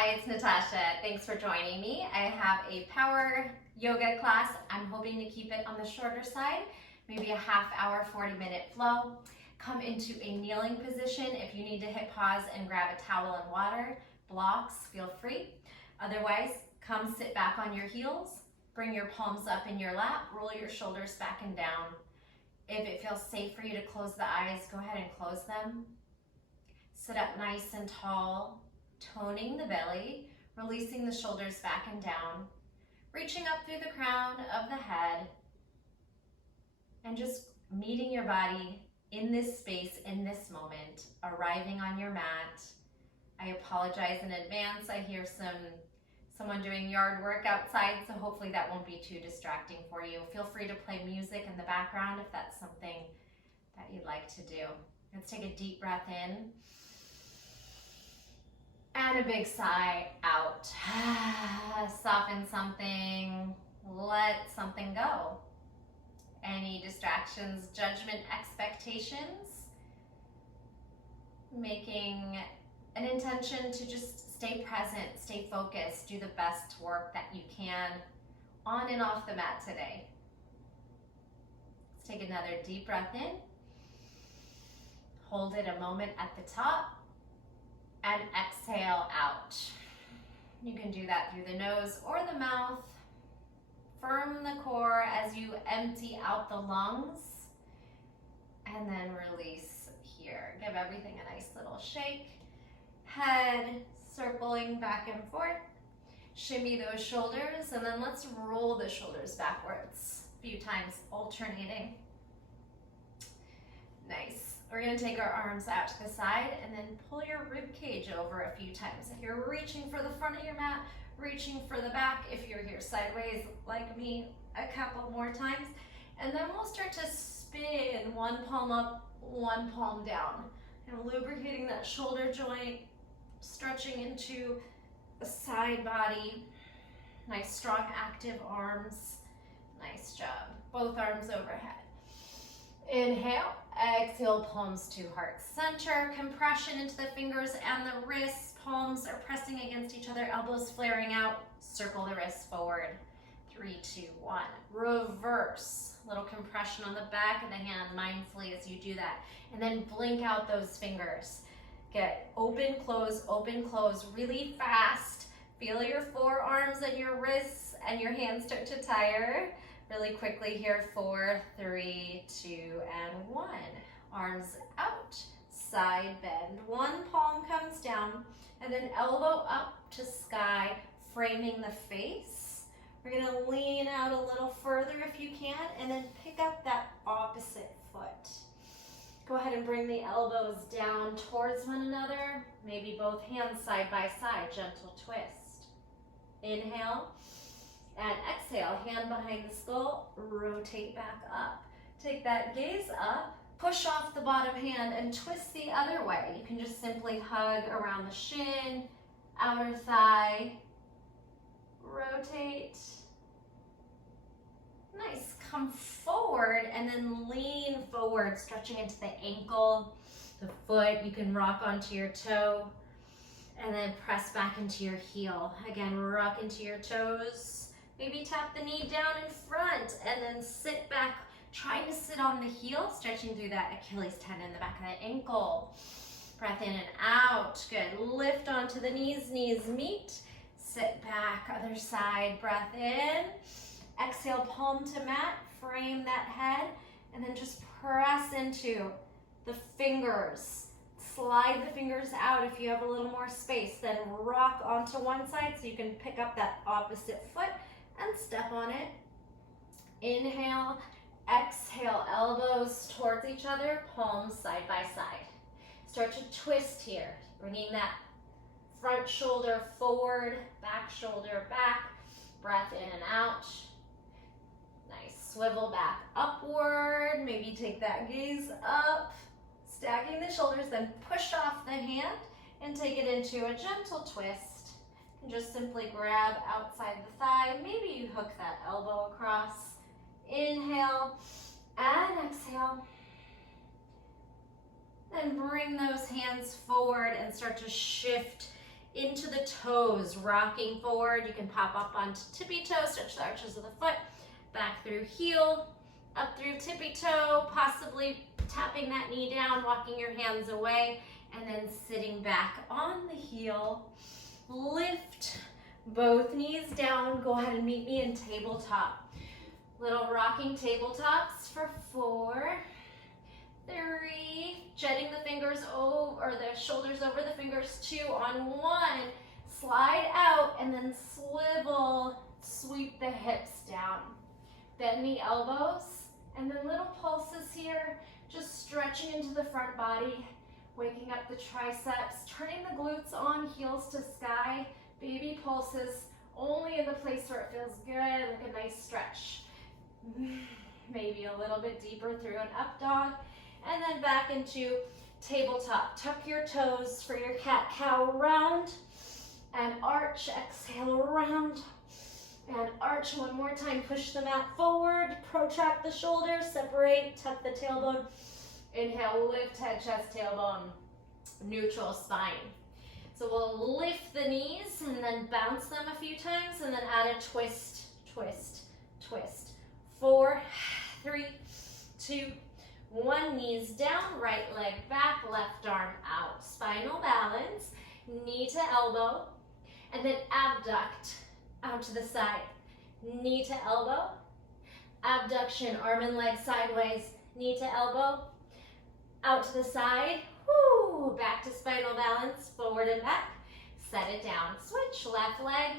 Hi, it's Natasha. Thanks for joining me. I have a power yoga class. I'm hoping to keep it on the shorter side, maybe a half hour, 40-minute flow. Come into a kneeling position. If you need to hit pause and grab a towel and water, blocks, feel free. Otherwise, come sit back on your heels, bring your palms up in your lap, roll your shoulders back and down. If it feels safe for you to close the eyes, go ahead and close them. Sit up nice and tall, toning the belly, releasing the shoulders back and down, reaching up through the crown of the head, and just meeting your body in this space, in this moment, arriving on your mat. I apologize in advance. I hear someone doing yard work outside, so hopefully that won't be too distracting for you. Feel free to play music in the background if that's something that you'd like to do. Let's take a deep breath in. And a big sigh out. Soften something, let something go. Any distractions, judgment, expectations, making an intention to just stay present, stay focused, do the best work that you can on and off the mat today. Let's take another deep breath in. Hold it a moment at the top. And exhale out. You can do that through the nose or the mouth. Firm the core as you empty out the lungs. And then release here. Give everything a nice little shake. Head circling back and forth. Shimmy those shoulders, and then let's roll the shoulders backwards a few times, alternating. Nice. We're going to take our arms out to the side and then pull your rib cage over a few times. If you're reaching for the front of your mat, reaching for the back. If you're here sideways like me, a couple more times. And then we'll start to spin one palm up, one palm down. And lubricating that shoulder joint, stretching into the side body. Nice, strong, active arms. Nice job. Both arms overhead. Inhale, exhale, palms to heart center. Compression into the fingers and the wrists. Palms are pressing against each other, elbows flaring out. Circle the wrists forward. 3, 2, 1. Reverse. Little compression on the back of the hand mindfully as you do that. And then blink out those fingers. Get open, close, really fast. Feel your forearms and your wrists and your hands start to tire. Really quickly here, 4, 3, 2, and 1. Arms out, side bend. One palm comes down, and then elbow up to sky, framing the face. We're gonna lean out a little further if you can, and then pick up that opposite foot. Go ahead and bring the elbows down towards one another. Maybe both hands side by side, gentle twist. Inhale. And exhale, hand behind the skull, rotate back up. Take that gaze up, push off the bottom hand and twist the other way. You can just simply hug around the shin, outer thigh, rotate. Nice, come forward and then lean forward, stretching into the ankle, the foot. You can rock onto your toe and then press back into your heel. Again, rock into your toes. Maybe tap the knee down in front and then sit back, trying to sit on the heel, stretching through that Achilles tendon in the back of the ankle. Breath in and out. Good. Lift onto the knees, knees meet. Sit back, other side. Breath in. Exhale, palm to mat. Frame that head. And then just press into the fingers. Slide the fingers out if you have a little more space. Then rock onto one side so you can pick up that opposite foot and step on it. Inhale, exhale, elbows towards each other, palms side by side. Start to twist here, bringing that front shoulder forward, back shoulder back, breath in and out. Nice, swivel back upward, maybe take that gaze up, stacking the shoulders, then push off the hand and take it into a gentle twist. And just simply grab outside the thigh. Maybe you hook that elbow across. Inhale and exhale. Then bring those hands forward and start to shift into the toes, rocking forward. You can pop up onto tippy toe, stretch the arches of the foot, back through heel, up through tippy toe, possibly tapping that knee down, walking your hands away, and then sitting back on the heel. Lift both knees down. Go ahead and meet me in tabletop. Little rocking tabletops for 4, 3, jetting the fingers over, or the shoulders over the fingers, 2 on 1. Slide out and then swivel, sweep the hips down. Bend the elbows, and then little pulses here, just stretching into the front body, waking up the triceps, turning the glutes on, heels to sky, baby pulses, only in the place where it feels good, like a nice stretch. Maybe a little bit deeper through an up dog, and then back into tabletop. Tuck your toes for your cat-cow round, and arch, exhale around, and arch one more time. Push the mat forward, protract the shoulders, separate, tuck the tailbone. Inhale, lift head, chest, tailbone, neutral spine. So we'll lift the knees and then bounce them a few times, and then add a twist, twist, twist. 4, 3, 2, 1. Knees down, right leg back, left arm out. Spinal balance, knee to elbow, and then abduct out to the side. Knee to elbow, abduction, arm and leg sideways, knee to elbow, out to the side, whoo, back to spinal balance, forward and back, set it down. Switch, left leg,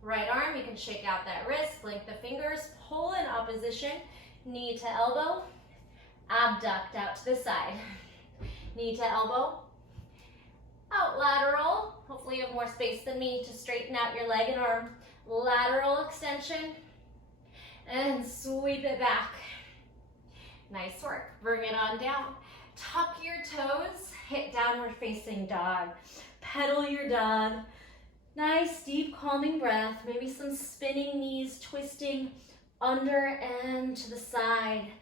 right arm, you can shake out that wrist, blink the fingers, pull in opposition, knee to elbow, abduct out to the side, knee to elbow, out lateral, hopefully you have more space than me to straighten out your leg and arm, lateral extension, and sweep it back. Nice work, bring it on down. Tuck your toes, hit downward facing dog. Pedal your dog. Nice deep calming breath, maybe some spinning knees, twisting under and to the side.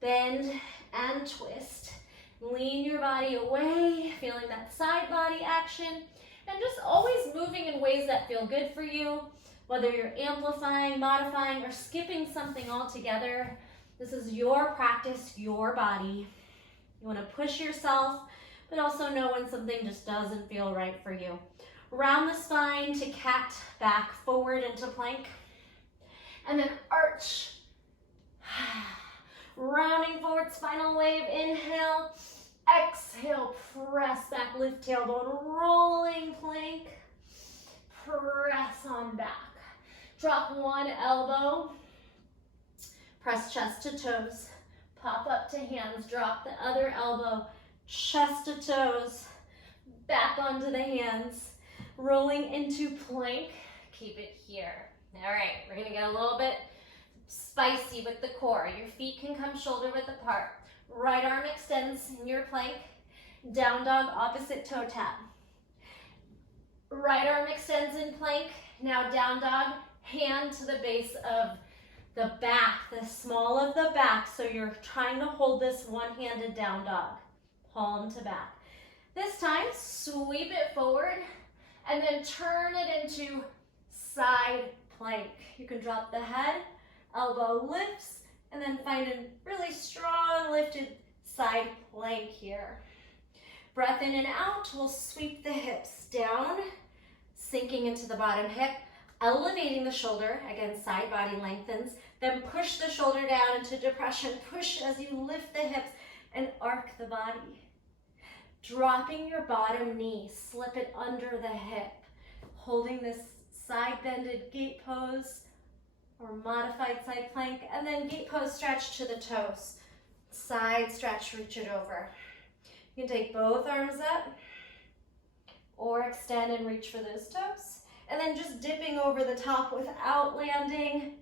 Bend and twist. Lean your body away, feeling that side body action, and just always moving in ways that feel good for you, whether you're amplifying, modifying, or skipping something altogether. This is your practice, your body. You want to push yourself, but also know when something just doesn't feel right for you. Round the spine to cat, back forward into plank, and then arch. Rounding forward, spinal wave, inhale, exhale, press back, lift tailbone, rolling plank, press on back. Drop one elbow, press chest to toes, pop up to hands, drop the other elbow, chest to toes, back onto the hands, rolling into plank, keep it here. All right, we're gonna get a little bit spicy with the core. Your feet can come shoulder width apart. Right arm extends in your plank, down dog, opposite toe tap. Right arm extends in plank, now down dog, hand to the base of the back, the small of the back, so you're trying to hold this one-handed down dog, palm to back. This time, sweep it forward, and then turn it into side plank. You can drop the head, elbow lifts, and then find a really strong lifted side plank here. Breath in and out, we'll sweep the hips down, sinking into the bottom hip, elevating the shoulder, again, side body lengthens, then push the shoulder down into depression, push as you lift the hips and arc the body. Dropping your bottom knee, slip it under the hip, holding this side bended gate pose or modified side plank, and then gate pose stretch to the toes. Side stretch, reach it over. You can take both arms up or extend and reach for those toes. And then just dipping over the top without landing.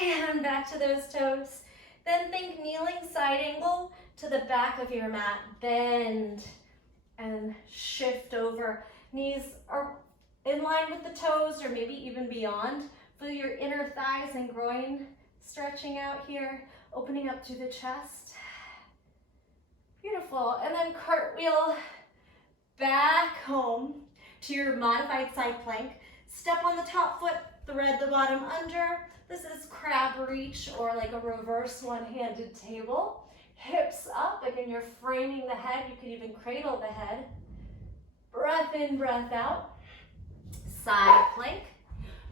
And back to those toes. Then think kneeling side angle to the back of your mat. Bend and shift over. Knees are in line with the toes or maybe even beyond. Feel your inner thighs and groin stretching out here, opening up to the chest. Beautiful. And then cartwheel back home. to your modified side plank. Step on the top foot, thread the bottom under. This is crab reach or like a reverse one-handed table. Hips up, again, you're framing the head. You can even cradle the head. Breath in, breath out. Side plank.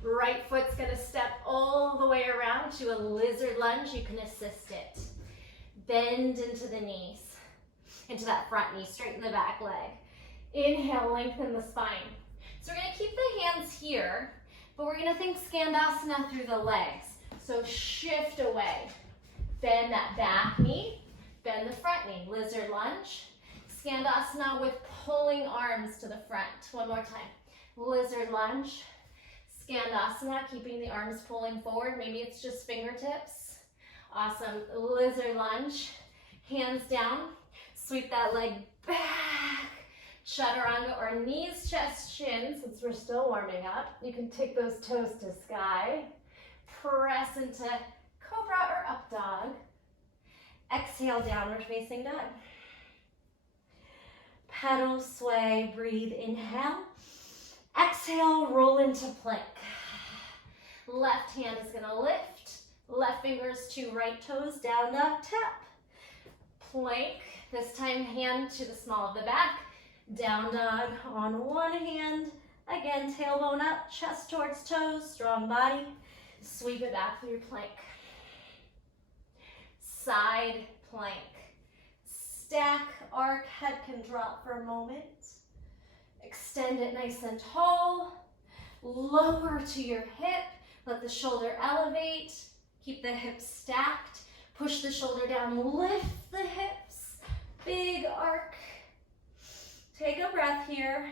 Right foot's gonna step all the way around to a lizard lunge. You can assist it. Bend into the knees, into that front knee, straighten the back leg. Inhale, lengthen the spine. So we're gonna keep the hands here, but we're gonna think Skandasana through the legs. So shift away. Bend that back knee, bend the front knee. Lizard lunge. Skandasana with pulling arms to the front. One more time. Lizard lunge. Skandasana, keeping the arms pulling forward. Maybe it's just fingertips. Awesome. Lizard lunge. Hands down. Sweep that leg back. Chaturanga or knees, chest, chin, since we're still warming up. You can take those toes to sky. Press into cobra or up dog. Exhale, downward facing dog. Pedal, sway, breathe, inhale. Exhale, roll into plank. Left hand is gonna lift. Left fingers to right toes, down dog, tap. Plank, this time hand to the small of the back. Down dog on one hand. Again, tailbone up, chest towards toes, strong body. Sweep it back through plank. Side plank. Stack, arc, head can drop for a moment. Extend it nice and tall. Lower to your hip. Let the shoulder elevate. Keep the hips stacked. Push the shoulder down. Lift the hips. Big arc. Take a breath here.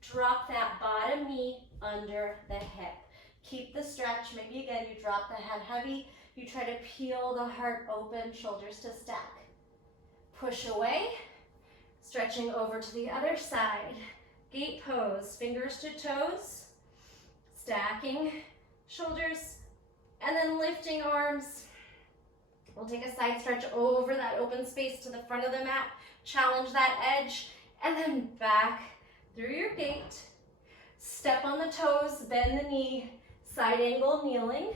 Drop that bottom knee under the hip. Keep the stretch. Maybe again, you drop the head heavy. You try to peel the heart open, shoulders to stack. Push away. Stretching over to the other side. Gate pose, fingers to toes, stacking shoulders, and then lifting arms. We'll take a side stretch over that open space to the front of the mat, challenge that edge, and then back through your gate. Step on the toes, bend the knee, side angle kneeling,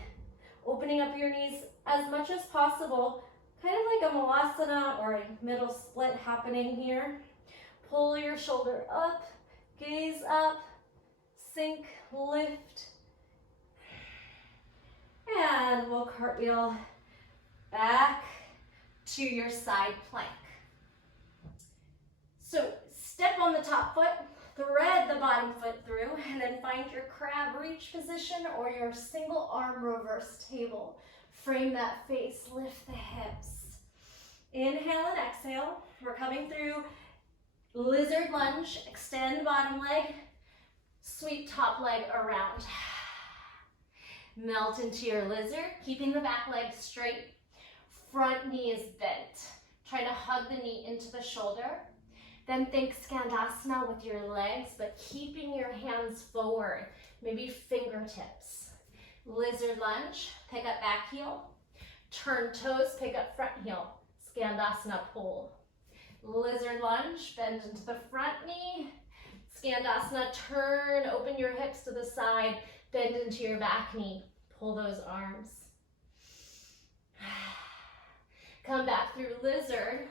opening up your knees as much as possible, kind of like a malasana or a middle split happening here. Pull your shoulder up. Gaze up, sink, lift, and we'll cartwheel back to your side plank. So step on the top foot, thread the bottom foot through, and then find your crab reach position or your single arm reverse table. Frame that face, lift the hips. Inhale and exhale. We're coming through lizard lunge, extend bottom leg, sweep top leg around. Melt into your lizard, keeping the back leg straight. Front knee is bent. Try to hug the knee into the shoulder. Then think Skandasana with your legs, but keeping your hands forward, maybe fingertips. Lizard lunge, pick up back heel. Turn toes, pick up front heel. Skandasana pull. Lizard lunge, bend into the front knee. Skandasana, turn, open your hips to the side, bend into your back knee. Pull those arms. Come back through lizard.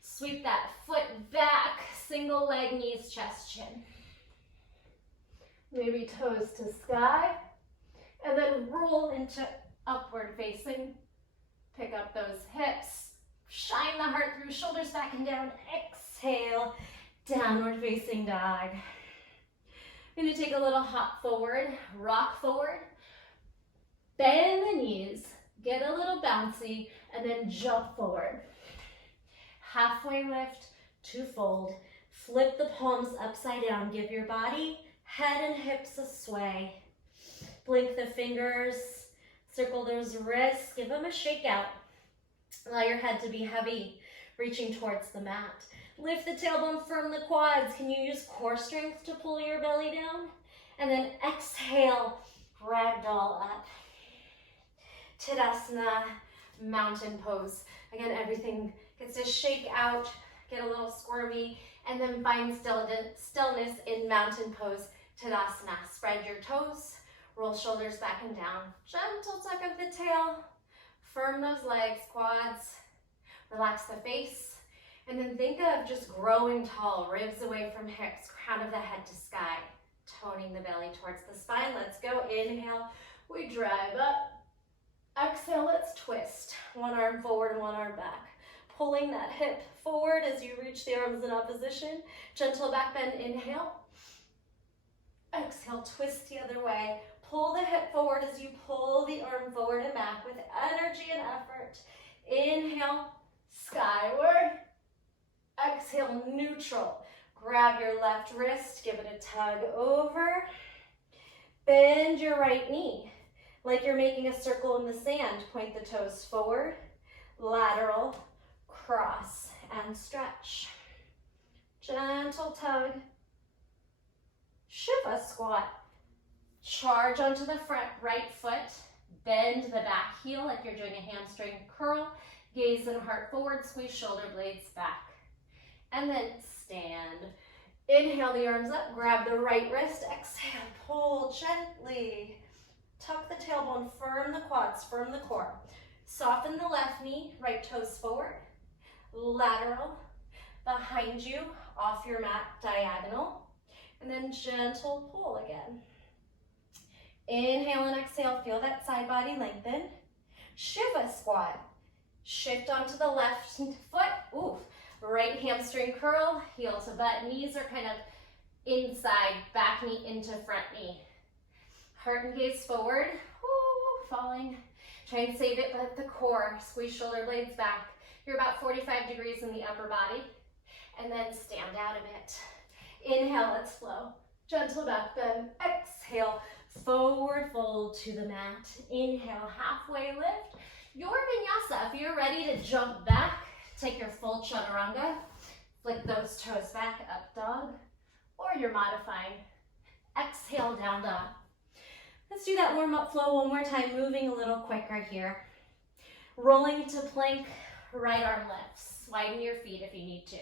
Sweep that foot back, single leg, knees, chest, chin. Maybe toes to sky. And then roll into upward facing. Pick up those hips. Shine the heart through, shoulders back and down. Exhale, downward facing dog. I'm gonna take a little hop forward, rock forward. Bend the knees, get a little bouncy, and then jump forward. Halfway lift to fold. Flip the palms upside down. Give your body, head and hips a sway. Blink the fingers, circle those wrists, give them a shake out. Allow your head to be heavy, reaching towards the mat. Lift the tailbone, firm the quads. Can you use core strength to pull your belly down? And then exhale, ragdoll up. Tadasana, mountain pose. Again, everything gets to shake out, get a little squirmy, And then find stillness in mountain pose, Tadasana. Spread your toes, roll shoulders back and down. Gentle tuck of the tail. Firm those legs, quads. Relax the face. And then think of just growing tall, ribs away from hips, crown of the head to sky. Toning the belly towards the spine. Let's go. Inhale, we drive up. Exhale, let's twist. One arm forward, one arm back. Pulling that hip forward as you reach the arms in opposition. Gentle back bend, inhale. Exhale, twist the other way. Pull the hip forward as you pull the arm forward and back with energy and effort. Inhale, skyward. Exhale, neutral. Grab your left wrist, give it a tug over. Bend your right knee like you're making a circle in the sand. Point the toes forward, lateral, cross, and stretch. Gentle tug. Shiva squat. Charge onto the front right foot. Bend the back heel like you're doing a hamstring curl. Gaze and heart forward, squeeze shoulder blades back. And then stand. Inhale the arms up, grab the right wrist. Exhale, pull gently. Tuck the tailbone, firm the quads, firm the core. Soften the left knee, right toes forward. Lateral, behind you, off your mat, diagonal. And then gentle pull again. Inhale and exhale, feel that side body lengthen. Shiva squat. Shift onto the left foot. Ooh, right hamstring curl, heel to butt. Knees are kind of inside, back knee into front knee. Heart and gaze forward. Ooh, falling. Try and save it at the core. Squeeze shoulder blades back. You're about 45 degrees in the upper body. And then stand out a bit. Inhale, let's flow. Gentle back bend. Exhale, forward fold to the mat. Inhale, halfway lift. Your vinyasa, if you're ready to jump back, take your full chaturanga. Flick those toes back, up dog. Or you're modifying. Exhale, down dog. Let's do that warm-up flow one more time, moving a little quicker here. Rolling to plank, right arm lifts. Widen your feet if you need to.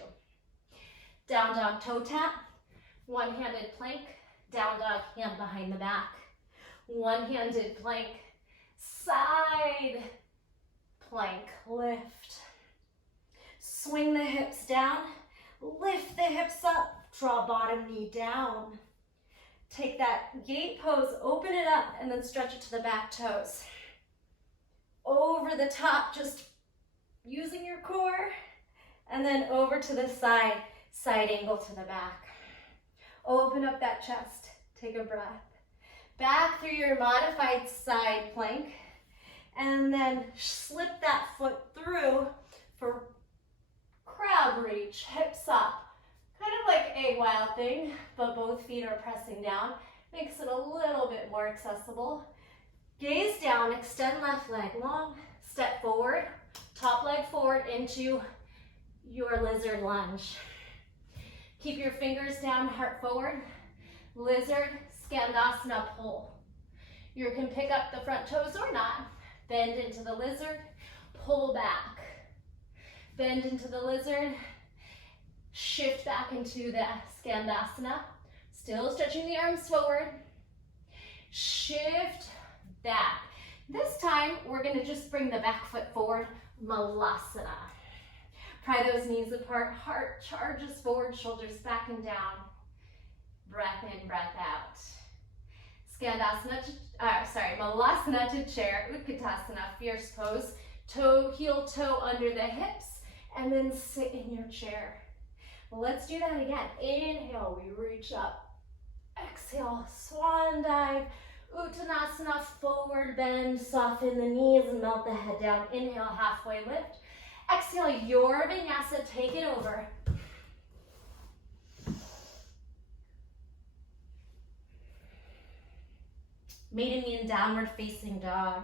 Down dog, toe tap. One-handed plank. Down dog, hand behind the back. One-handed plank. Side plank, lift. Swing the hips down. Lift the hips up. Draw bottom knee down. Take that gate pose, open it up, and then stretch it to the back toes. Over the top, just using your core. And then over to the side, side angle to the back. Open up that chest, take a breath. Back through your modified side plank. And then slip that foot through for crab reach, hips up. Kind of like a wild thing, but both feet are pressing down. Makes it a little bit more accessible. Gaze down, extend left leg long, step forward, top leg forward into your lizard lunge. Keep your fingers down, heart forward. Lizard, skandasana pull. You can pick up the front toes or not. Bend into the lizard, pull back. Bend into the lizard, shift back into the skandasana. Still stretching the arms forward. Shift back. This time, we're gonna just bring the back foot forward, malasana. Pry those knees apart, heart charges forward, shoulders back and down. Breath in, breath out. Malasana to chair, Utkatasana, fierce pose. Toe, heel, toe under the hips, and then sit in your chair. Let's do that again. Inhale, we reach up. Exhale, swan dive. Uttanasana, forward bend, soften the knees, melt the head down. Inhale, halfway lift. Exhale, your vinyasa, take it over. Maiden knee in downward facing dog.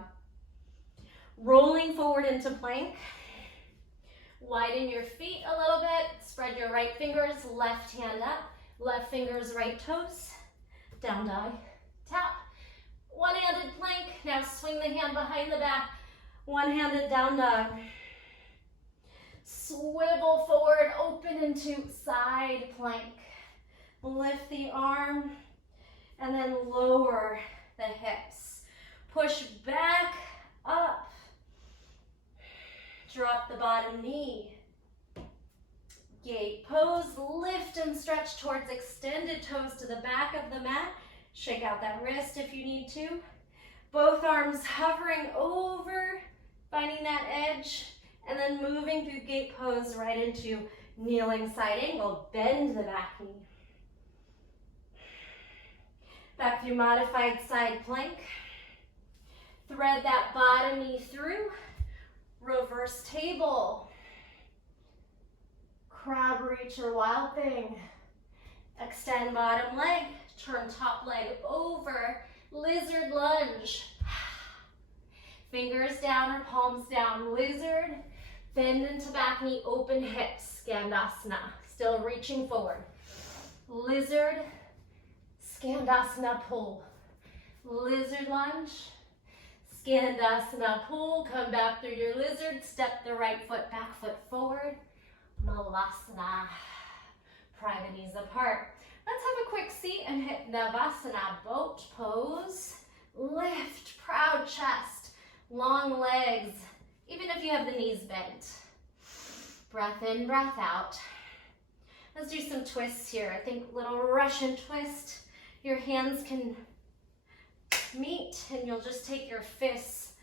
Rolling forward into plank. Widen your feet a little bit. Spread your right fingers, left hand up. Left fingers, right toes. Down dog. Tap. One-handed plank. Now swing the hand behind the back. One-handed down dog. Swivel forward, open into side plank. Lift the arm and then lower the hips. Push back up. Drop the bottom knee. Gate pose, lift and stretch towards extended toes to the back of the mat. Shake out that wrist if you need to. Both arms hovering over, finding that edge, and then moving through gate pose right into kneeling side angle. Bend the back knee. Back through modified side plank. Thread that bottom knee through. Reverse table. Crab reach or wild thing. Extend bottom leg. Turn top leg over. Lizard lunge. Fingers down or palms down. Lizard. Bend into back knee, open hips. Skandasana. Still reaching forward. Lizard. Skandasana pull. Lizard lunge. Skandasana pull. Come back through your lizard. Step the right foot, back foot forward. Malasana. Pry the knees apart. Let's have a quick seat and hit Navasana, boat pose. Lift, proud chest, long legs, even if you have the knees bent. Breath in, breath out. Let's do some twists here. I think little Russian twist. Your hands can meet and you'll just take your fists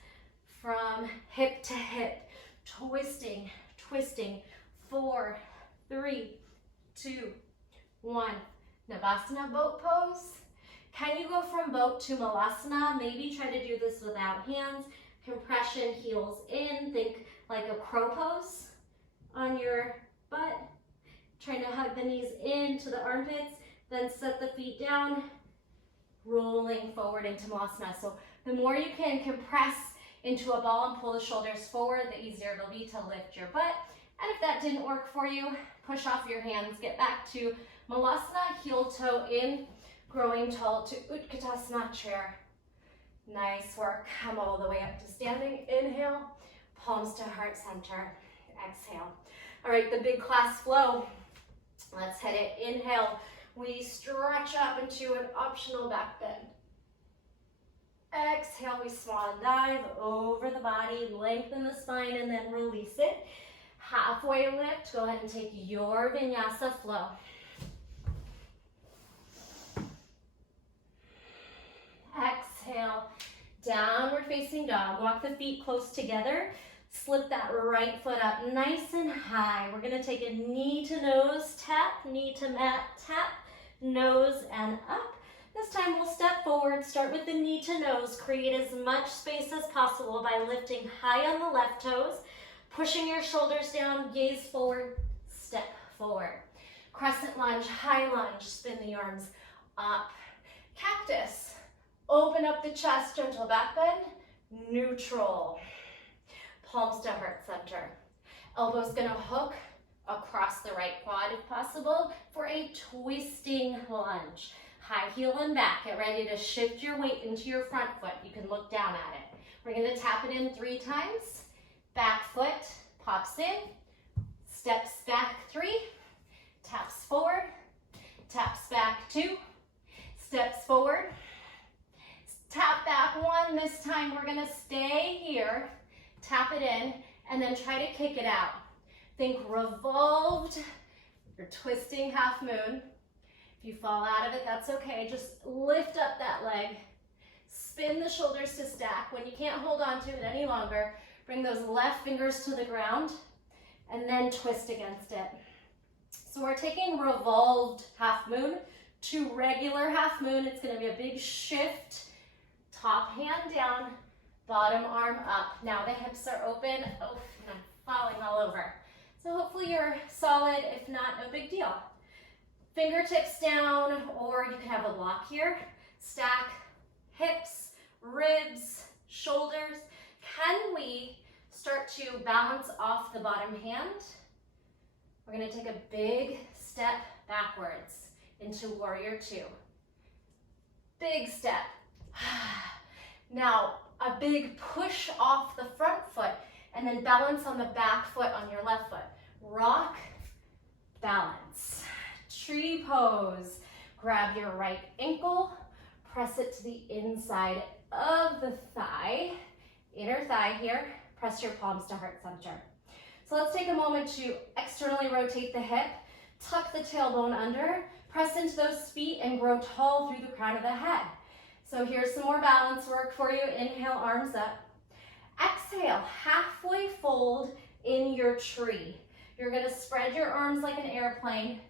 from hip to hip, twisting, twisting. 4, 3, 2, 1. Navasana boat pose. Can you go from boat to Malasana? Maybe try to do this without hands. Compression, heels in. Think like a crow pose on your butt. Trying to hug the knees into the armpits. Then set the feet down. Rolling forward into Malasana. So the more you can compress into a ball and pull the shoulders forward, the easier it'll be to lift your butt. And if that didn't work for you, push off your hands. Get back to Malasana, heel toe in, growing tall to Utkatasana chair. Nice work. Come all the way up to standing. Inhale, palms to heart center. Exhale. All right, the big class flow. Let's hit it. Inhale, we stretch up into an optional back bend. Exhale, we swan dive over the body, lengthen the spine, and then release it. Halfway lift, go ahead and take your vinyasa flow. Exhale, downward facing dog. Walk the feet close together. Slip that right foot up nice and high. We're gonna take a knee to nose tap, knee to mat tap, nose and up. This time we'll step forward, start with the knee to nose. Create as much space as possible by lifting high on the left toes. Pushing your shoulders down, gaze forward, step forward. Crescent lunge, high lunge, spin the arms up. Cactus, open up the chest, gentle back bend, neutral. Palms to heart center. Elbows gonna hook across the right quad if possible for a twisting lunge. High heel and back, get ready to shift your weight into your front foot. You can look down at it. We're gonna tap it in 3 times. Back foot pops in, steps back 3, taps forward, taps back 2, steps forward, tap back 1. This time we're gonna stay here, tap it in, and then try to kick it out. Think revolved, you're twisting half moon. If you fall out of it, that's okay. Just lift up that leg, spin the shoulders to stack. When you can't hold on to it any longer, bring those left fingers to the ground and then twist against it. So we're taking revolved half moon to regular half moon. It's gonna be a big shift. Top hand down, bottom arm up. Now the hips are open. Oh, I'm falling all over. So hopefully you're solid. If not, no big deal. Fingertips down, or you can have a block here. Stack hips, ribs, shoulders. Can we start to balance off the bottom hand? We're gonna take a big step backwards into warrior 2. Big step. Now, a big push off the front foot. and then balance on the back foot on your left foot. Rock, balance. Tree pose. Grab your right ankle, press it to the inside of the thigh, inner thigh here. Press your palms to heart center. So let's take a moment to externally rotate the hip, tuck the tailbone under, press into those feet and grow tall through the crown of the head. So here's some more balance work for you. Inhale, arms up. Exhale, halfway fold in your tree. You're gonna spread your arms like an airplane.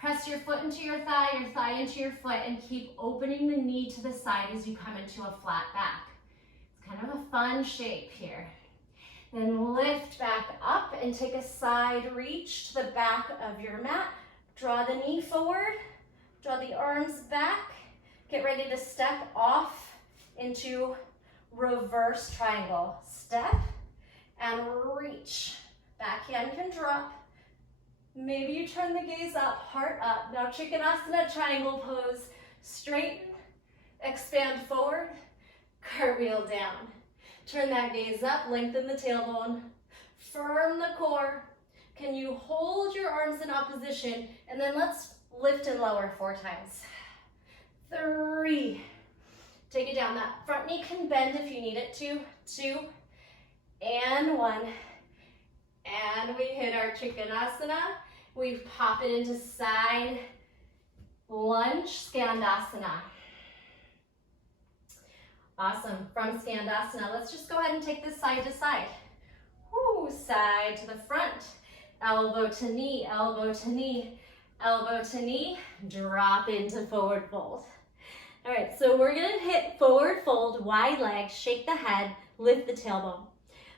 Press your foot into your thigh into your foot, and keep opening the knee to the side as you come into a flat back. It's kind of a fun shape here. Then lift back up and take a side reach to the back of your mat. Draw the knee forward, draw the arms back. Get ready to step off into reverse triangle. Step and reach. Backhand can drop. Maybe you turn the gaze up, heart up. Now Trikonasana triangle pose. Straighten, expand forward, cartwheel down. Turn that gaze up, lengthen the tailbone, firm the core. Can you hold your arms in opposition? And then let's lift and lower 4 times. 3. Take it down. That front knee can bend if you need it to. 2 and 1. And we hit our Trikonasana. We pop it into side lunge Skandasana. Awesome. From Skandasana, let's just go ahead and take this side to side. Woo, side to the front. Elbow to knee, elbow to knee, elbow to knee. Drop into forward fold. All right, so we're gonna hit forward fold, wide legs, shake the head, lift the tailbone.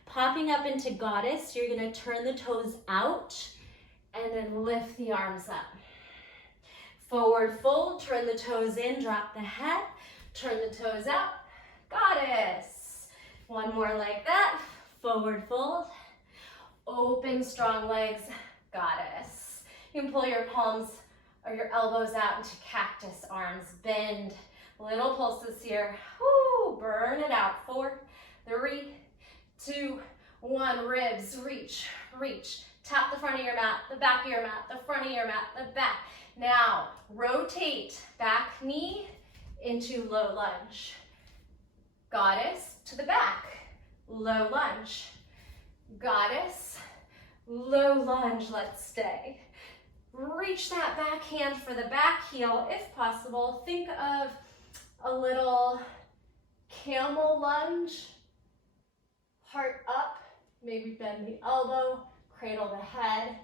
Popping up into goddess, you're gonna turn the toes out and then lift the arms up. Forward fold, turn the toes in, drop the head, turn the toes out, goddess. One more like that, forward fold, open strong legs, goddess. You can pull your palms or your elbows out into cactus arms, bend, little pulses here. Woo, burn it out, 4, 3, 2, 1, ribs, reach, reach. Tap the front of your mat, the back of your mat, the front of your mat, the back. Now, rotate back knee into low lunge. Goddess to the back, low lunge. Goddess, low lunge, let's stay. Reach that back hand for the back heel if possible. Think of a little camel lunge. Heart up, maybe bend the elbow, cradle the head.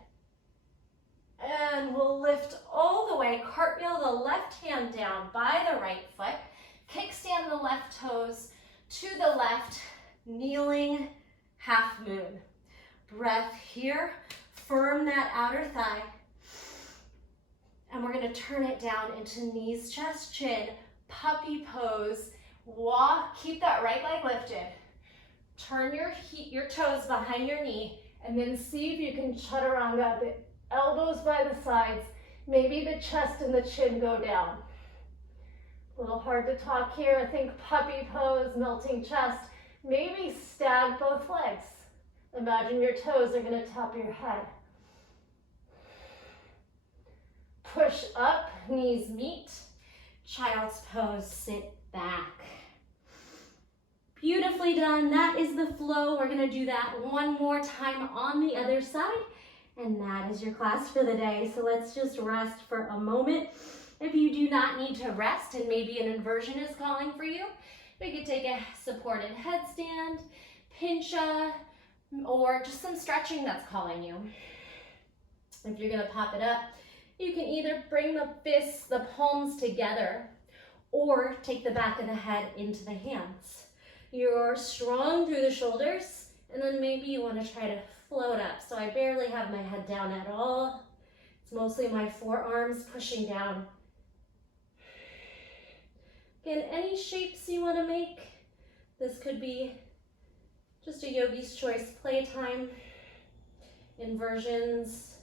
And we'll lift all the way, cartwheel the left hand down by the right foot, kickstand the left toes to the left, kneeling half moon. Breath here, firm that outer thigh. And we're gonna turn it down into knees, chest, chin, puppy pose. Walk, keep that right leg lifted. Turn your toes behind your knee, and then see if you can chaturanga, the elbows by the sides. Maybe the chest and the chin go down. A little hard to talk here. I think puppy pose, melting chest. Maybe stag both legs. Imagine your toes are gonna top your head. Push up, knees meet. Child's pose, sit back. Beautifully done. That is the flow. We're gonna do that one more time on the other side. And that is your class for the day. So let's just rest for a moment. If you do not need to rest and maybe an inversion is calling for you, we could take a supported headstand, pincha, or just some stretching that's calling you. If you're gonna pop it up, you can either bring the fists, the palms together, or take the back of the head into the hands. You're strong through the shoulders, and then maybe you want to try to float up. So I barely have my head down at all. It's mostly my forearms pushing down. Again, any shapes you want to make. This could be just a yogi's choice playtime, inversions,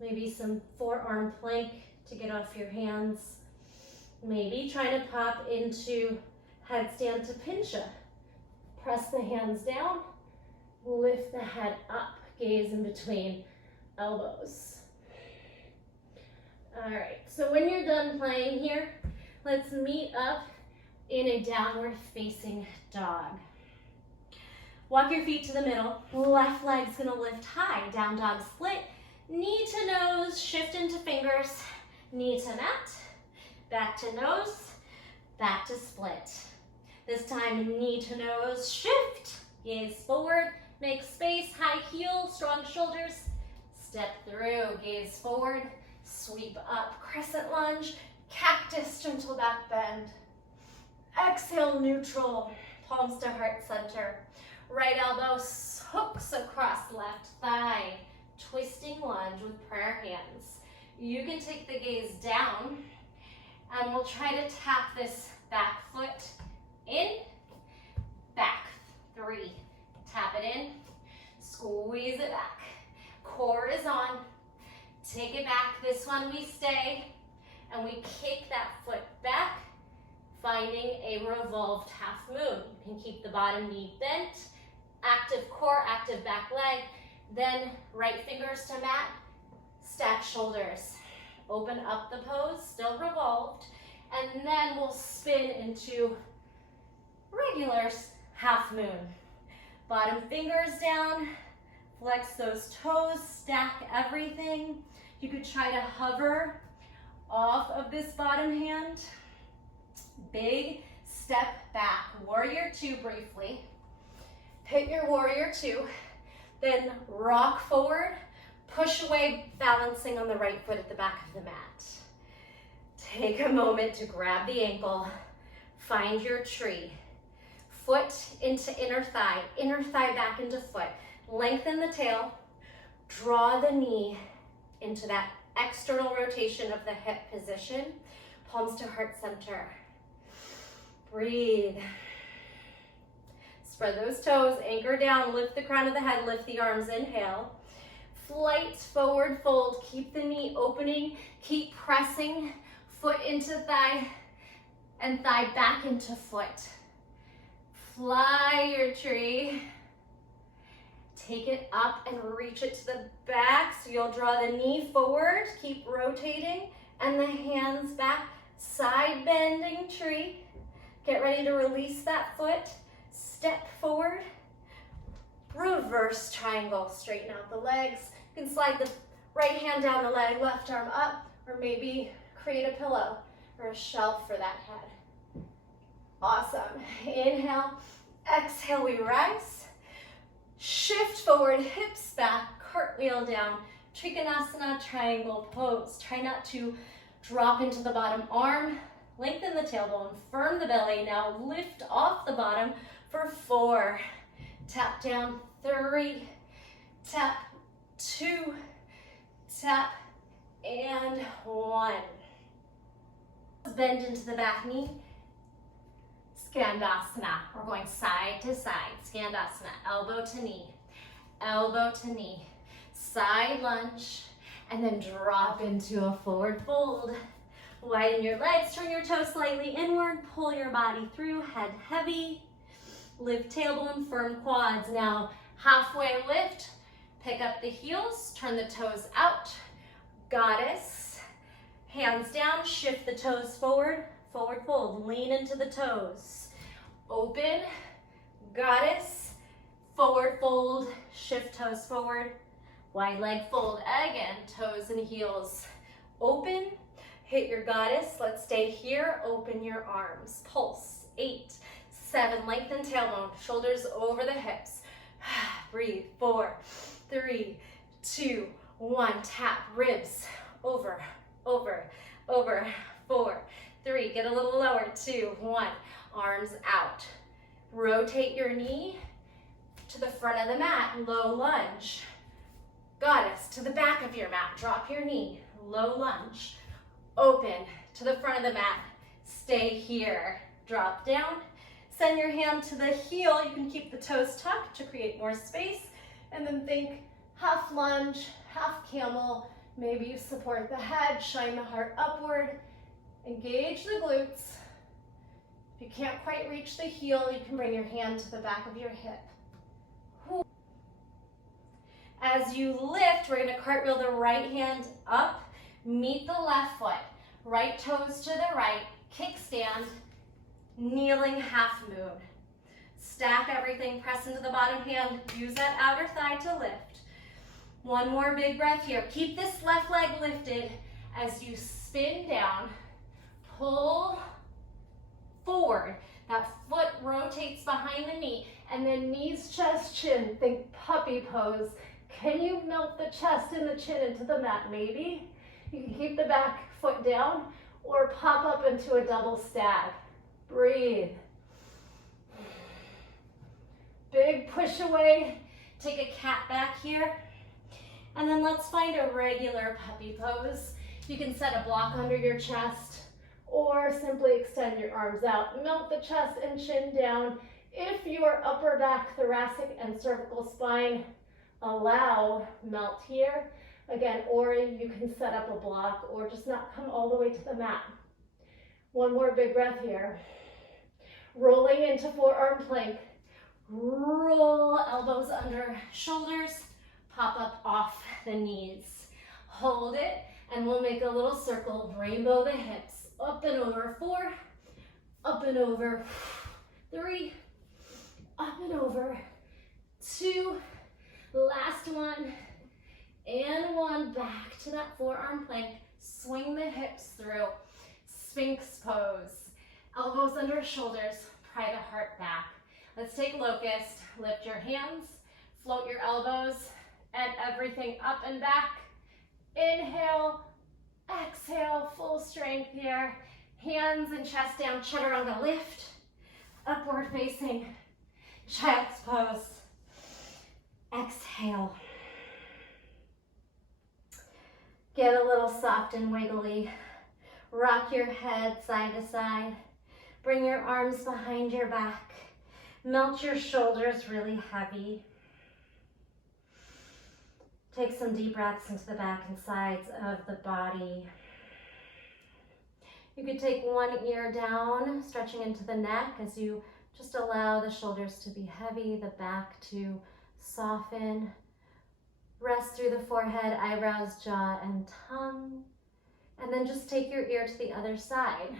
maybe some forearm plank to get off your hands. Maybe trying to pop into headstand to pincha. Press the hands down, Lift the head up, gaze in between elbows. All right, so when you're done playing here, let's meet up in a downward facing dog. Walk your feet to the middle. Left leg's gonna lift high. Down dog split. Knee to nose, shift into fingers. Knee to mat, back to nose, back to split. This time, knee to nose, shift. Gaze forward, make space, high heel, strong shoulders. Step through, gaze forward, sweep up, crescent lunge, cactus, gentle back bend. Exhale, neutral, palms to heart center. Right elbow hooks across left thigh. Twisting lunge with prayer hands. You can take the gaze down and we'll try to tap this back foot in, back, 3. Tap it in, squeeze it back. Core is on. Take it back. This one we stay and we kick that foot back, finding a revolved half moon. You can keep the bottom knee bent, active core, active back leg, then right fingers to mat, stack shoulders. Open up the pose, still revolved, and then we'll spin into regular half moon. Bottom fingers down, flex those toes, stack everything. You could try to hover off of this bottom hand. Big step back, warrior 2 briefly. Hit your warrior 2, then rock forward, push away, balancing on the right foot at the back of the mat. Take a moment to grab the ankle, find your tree. Foot into inner thigh back into foot. Lengthen the tail, draw the knee into that external rotation of the hip position. Palms to heart center. Breathe. Spread those toes, anchor down, lift the crown of the head, lift the arms, inhale. Flight, forward fold, keep the knee opening, keep pressing, foot into thigh, and thigh back into foot. Fly your tree. Take it up and reach it to the back, so you'll draw the knee forward, keep rotating, and the hands back, side bending tree. Get ready to release that foot. Step forward, reverse triangle, straighten out the legs. You can slide the right hand down the leg, left arm up, or maybe create a pillow or a shelf for that head. Awesome. Inhale, exhale, we rise. Shift forward, hips back, cartwheel down. Trikonasana, triangle pose. Try not to drop into the bottom arm. Lengthen the tailbone, firm the belly. Now lift off the bottom for 4. Tap down, 3. Tap, 2. Tap, and 1. Bend into the back knee. Skandasana. We're going side to side. Skandasana. Elbow to knee. Elbow to knee. Side lunge. And then drop into a forward fold. Widen your legs. Turn your toes slightly inward. Pull your body through. Head heavy. Lift tailbone. Firm quads. Now halfway lift. Pick up the heels. Turn the toes out. Goddess. Hands down. Shift the toes forward. Forward fold, lean into the toes. Open, goddess, forward fold, shift toes forward. Wide leg fold, again, toes and heels. Open, hit your goddess. Let's stay here, open your arms. Pulse, 8, 7, lengthen tailbone, shoulders over the hips. Breathe, 4, 3, 2, 1. Tap, ribs, over, over, over, 4, 3, get a little lower, 2, 1, arms out. Rotate your knee to the front of the mat, low lunge. Goddess, to the back of your mat, drop your knee, low lunge. Open to the front of the mat, stay here. Drop down, send your hand to the heel. You can keep the toes tucked to create more space. And then think half lunge, half camel. Maybe you support the head, shine the heart upward. Engage the glutes. If you can't quite reach the heel, you can bring your hand to the back of your hip. As you lift, we're gonna cartwheel the right hand up, meet the left foot, right toes to the right, kickstand, kneeling half moon. Stack everything, press into the bottom hand, use that outer thigh to lift. One more big breath here. Keep this left leg lifted as you spin down, pull forward. That foot rotates behind the knee, and then knees, chest, chin. Think puppy pose. Can you melt the chest and the chin into the mat? Maybe. You can keep the back foot down or pop up into a double stag. Breathe. Big push away. Take a cat back here. And then let's find a regular puppy pose. You can set a block under your chest or simply extend your arms out. Melt the chest and chin down. If your upper back, thoracic, and cervical spine allow, melt here. Again, or you can set up a block or just not come all the way to the mat. One more big breath here. Rolling into forearm plank. Roll elbows under shoulders. Pop up off the knees. Hold it, and we'll make a little circle. Rainbow the hips. Up and over 4. Up and over 3. Up and over 2. Last one. And 1. Back to that forearm plank. Swing the hips through. Sphinx pose. Elbows under shoulders. Pry the heart back. Let's take locust. Lift your hands. Float your elbows. And everything up and back. Inhale. Exhale. Full strength here. Hands and chest down. Chaturanga lift. Upward facing. Child's pose. Exhale. Get a little soft and wiggly. Rock your head side to side. Bring your arms behind your back. Melt your shoulders really heavy. Take some deep breaths into the back and sides of the body. You could take one ear down, stretching into the neck as you just allow the shoulders to be heavy, the back to soften. Rest through the forehead, eyebrows, jaw, and tongue. And then just take your ear to the other side.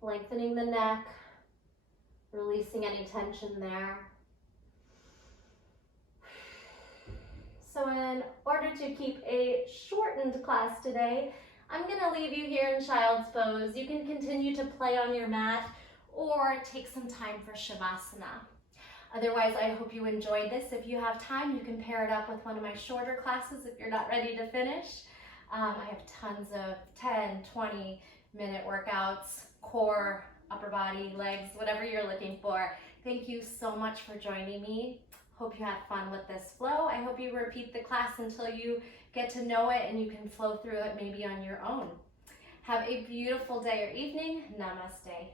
Lengthening the neck, releasing any tension there. So in order to keep a shortened class today, I'm going to leave you here in child's pose. You can continue to play on your mat or take some time for Shavasana. Otherwise, I hope you enjoyed this. If you have time, you can pair it up with one of my shorter classes if you're not ready to finish. I have tons of 10, 20-minute workouts, core, upper body, legs, whatever you're looking for. Thank you so much for joining me. Hope you had fun with this flow. I hope you repeat the class until you get to know it and you can flow through it maybe on your own. Have a beautiful day or evening. Namaste.